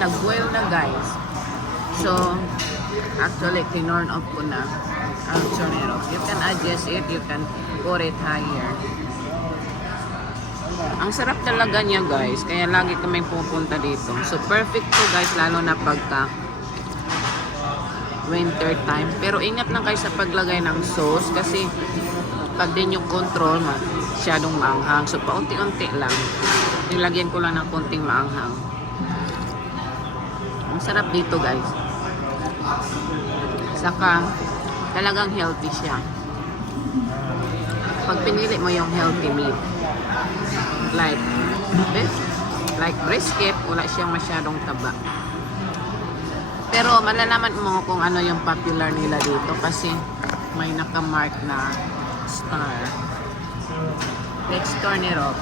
nag-boil na guys. So, actually, tinorn off ko na ang chornero. You can adjust it, you can put it higher. Ang sarap talaga niya guys, kaya lagi kaming pupunta dito. So, perfect to guys, lalo na pagka winter time. Pero ingat lang kayo sa paglagay ng sauce kasi pag din yung control, masyadong maanghang. So, paunti-unti lang. Nilagyan ko lang ng konting maanghang. Ang sarap dito guys. Saka, talagang healthy siya. Pag pinili mo yung healthy meat, like brisket, wala siyang masyadong taba. Pero malalaman mo kung ano yung popular nila dito kasi may nakamark na star. Next corner of